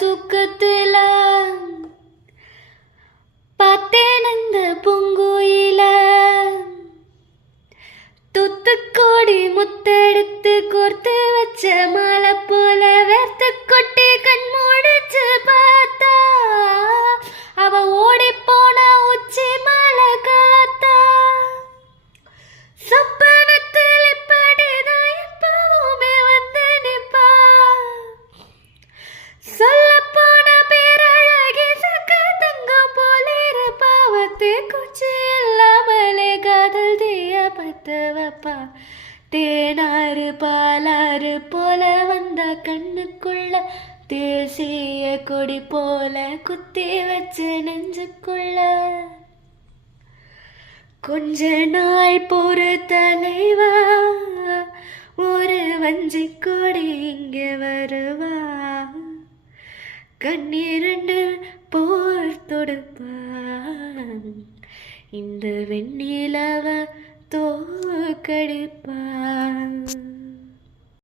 தூக்கத்துல பார்த்தேன் அந்த பூங்குயில தூத்துக்கோடி முத்தெடுத்து கோர்த்து வச்ச மாலை போல வேர்த்து கொட்டி கண் மூடிச்சு பார்த்தா அவ ஓடி போன உச்சி மலை காத்தா சொப்பனத்தில் இப்படிதான் எப்பவுமே வந்து நிப்பா சொல்ல போன பேரழகி சக்க தங்கம் போல இருப்பாவத்து குச்சி இல்லாமலே காதல் தீய பத்த வைப்பா தேனாறு பாலாறு போல வந்த கண்ணுக்குள்ள தேசிய கொடி போல குத்தி வச்ச நெஞ்சுக்குள்ள கொஞ்ச நாள் பொறு தலைவா ஒரு வஞ்சி கொடி இங்க வருவா கண்ணீரண்டு போர் தொடுப்பா இந்த வெண்ணிலவ தோக்கடிப்பா